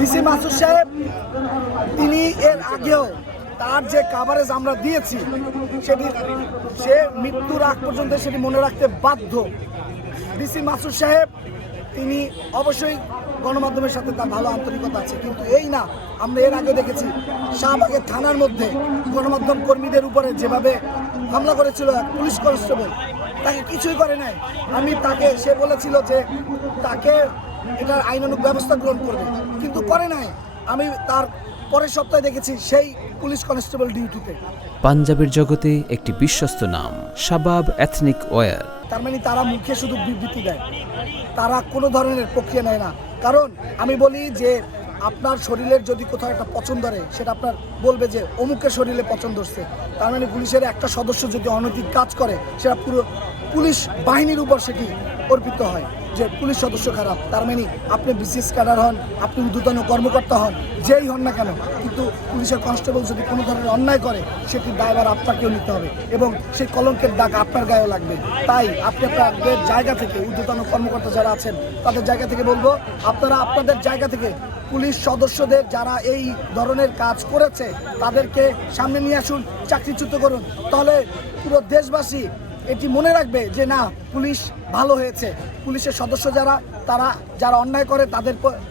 DC Masud সাহেব তিনি এর আগেও তার যে কাভারেজ আমরা দিয়েছি সেটি সে মৃত্যুর আগ পর্যন্ত সেটি মনে রাখতে বাধ্য। ডিসি মাসুদ সাহেব তিনি অবশ্যই গণমাধ্যমের সাথে তার ভালো আন্তরিকতা আছে, কিন্তু এই না, আমরা এর আগে দেখেছি শাহবাগের থানার মধ্যে গণমাধ্যম কর্মীদের উপরে যেভাবে হামলা করেছিল পুলিশ কনস্টেবল, তাকে কিছুই করে নাই। সে বলেছিল যে তাকে এটার আইনানুগ ব্যবস্থা গ্রহণ করবে, কিন্তু করে নাই। আমি তার পরের সপ্তাহে দেখেছি সেই পুলিশ কনস্টেবল ডিউটিতে। পাঞ্জাবের জগতে একটি বিশ্বস্ত নাম শাবাব এথনিক ওয়্যার। তার মানে তারা মুখে শুধু বিবৃতি দেয়, তারা কোনো ধরনের প্রক্রিয়া নেয় না। কারণ আমি বলি যে আপনার শরীরের যদি কোথাও একটা পছন্দ হয়, সেটা আপনার বলবে যে অমুকের শরীরে পছন্দ হচ্ছে। তার মানে পুলিশের একটা সদস্য যদি অনৈতিক কাজ করে, সেটা পুরো পুলিশ বাহিনীর উপর সেটি অর্পিত হয় যে পুলিশ সদস্য খারাপ। তার মানে আপনি বিসিএস ক্যাডার হন, আপনি ঊর্ধ্বতন কর্মকর্তা হন, যেই হন না কেন, কিন্তু পুলিশের কনস্টেবল যদি কোনো ধরনের অন্যায় করে, সেটির দায়ভার আপনাকেও নিতে হবে এবং সেই কলঙ্কের দাগ আপনার গায়েও লাগবে। তাই আপনি আপনাদের জায়গা থেকে, ঊর্ধ্বতন কর্মকর্তা যারা আছেন তাদের জায়গা থেকে বলবো, আপনারা আপনাদের জায়গা থেকে পুলিশ সদস্যদের যারা এই ধরনের কাজ করেছে তাদেরকে সামনে নিয়ে আসুন, চাকরিচ্যুত করুন। তাহলে পুরো দেশবাসী এটি মনে রাখবে যে না, পুলিশ ভালো হয়েছে। পুলিশের সদস্য যারা অন্যায় করে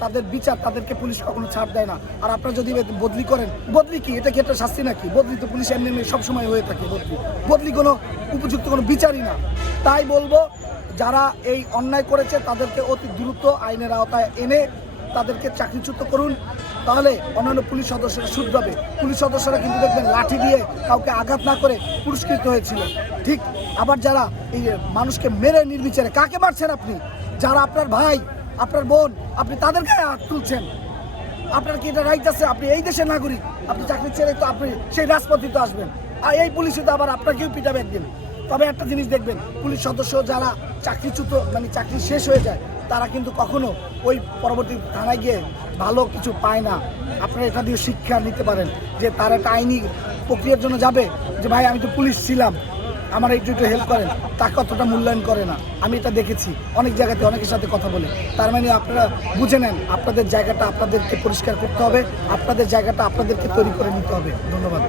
তাদের বিচার, তাদেরকে পুলিশ কখনো ছাড় দেয় না। আর আপনারা যদি বদলি করেন, বদলি কি, এটা কি একটা শাস্তি নাকি? বদলি তো পুলিশ এমনি সবসময় হয়ে থাকে। বদলি কোনো উপযুক্ত কোনো বিচারই না। তাই বলবো, যারা এই অন্যায় করেছে তাদেরকে অতি দ্রুত আইনের আওতায় এনে তাদেরকে চাকরিচ্যুত করুন। তাহলে অন্যান্য পুলিশ সদস্যরা শুধরাবে। পুলিশ সদস্যরা কিন্তু দেখবেন লাঠি দিয়ে কাউকে আঘাত না করে পুরস্কৃত হয়েছিল। ঠিক আবার যারা এই মানুষকে মেরে নির্বিচারে, কাকে মারছেন আপনি? যারা আপনার ভাই, আপনার বোন, আপনি তাদের গায়ে হাত তুলছেন। আপনার কি এটা রাইট আছে? আপনি এই দেশের নাগরিক, আপনি চাকরি ছেড়ে তো আপনি সেই রাজপথে তো আসবেন, আর এই পুলিশে তো আবার আপনাকেও পিটাবে একদিন। তবে একটা জিনিস দেখবেন, পুলিশ সদস্য যারা চাকরিচ্যুত মানে চাকরি শেষ হয়ে যায়, তারা কিন্তু কখনো ওই পরবর্তী থানায় গিয়ে ভালো কিছু পায় না। আপনারা এটা দিয়ে শিক্ষা নিতে পারেন যে তারা একটা আইনি প্রক্রিয়ার জন্য যাবে, যে ভাই আমি তো পুলিশ ছিলাম, আমার একটু হেল্প করেন, তাকে অতটা মূল্যায়ন করে না। আমি এটা দেখেছি অনেক জায়গাতে, অনেকের সাথে কথা বলে। তার মানে আপনারা বুঝে নেন, আপনাদের জায়গাটা আপনাদেরকে পরিষ্কার করতে হবে, আপনাদের জায়গাটা আপনাদেরকে তৈরি করে নিতে হবে। ধন্যবাদ।